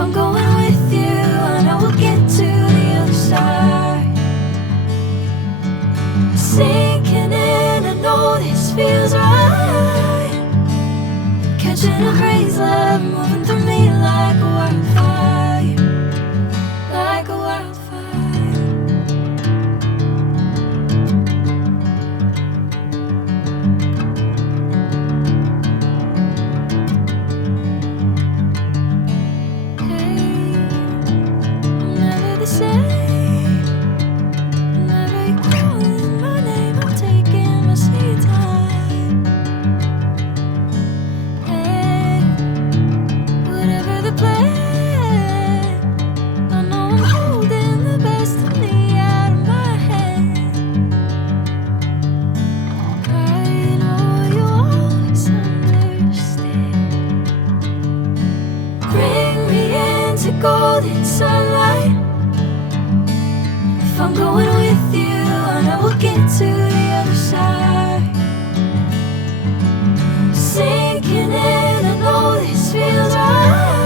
I'm going with you, I know we'll get to the other side. Sinking in, I know this feels right. Catching a crazy love, moving through me like a wildfire, like a wildfire. Golden sunlight. If I'm going with you, I know we'll get to the other side. Sinking in, I know this feels right.